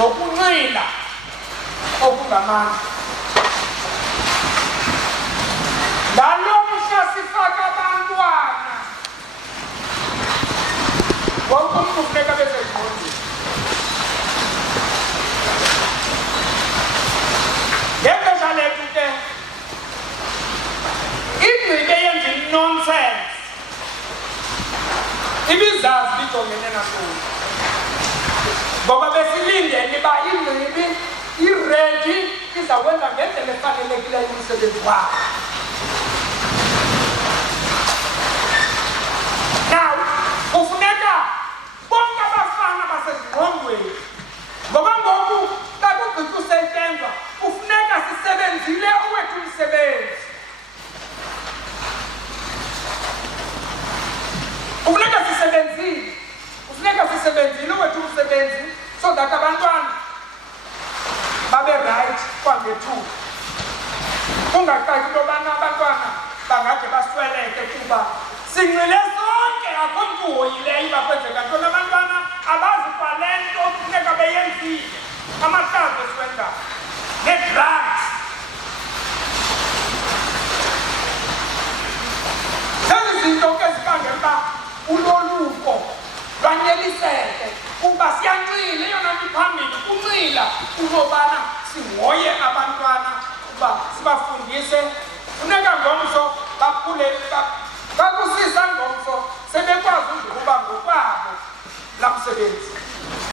nokunqila okungamandla. Ngalomhla sifaka abantwana wonke umuntu kufuneka besengqondweni. Ngexesha lethu ke ingqibe yenza nonsense ibizazi bijongene nakuyo, ngoba besilindele uba ingqibi iredi izakwenza ngendlela efanelekileyo umsebenzi wayo. Now kufuneka bonke abafana basezingqondweni, ngoba ngoku xa kugqitywa usetyenzwa kufuneka sisebenzile owethu umsebenzi. Kufuneka sisebenzile owethu umsebenzi so that abantwana babe right kwangethuba. Kungaxaki into yobana abantwana bangade basweleke kuba sinqile sonke, akho mntu uhoyileyo uba kwenzeka ntoni. Abantwana abazi kwale nto kufuneka beyenzile, amahlazo esiwenzayo nee-drugs. Zezi zinto ke zibangela uba uloluko lwanyeliseke, kuba siyanxila. Eyona nto iphambili kunxila kunobana sihoye abantwana, kuba sibafundise. Funeka ngomso bakhule, xa kusisa ngomso sebekwazi ukuba ngokwabo laa msebenzi.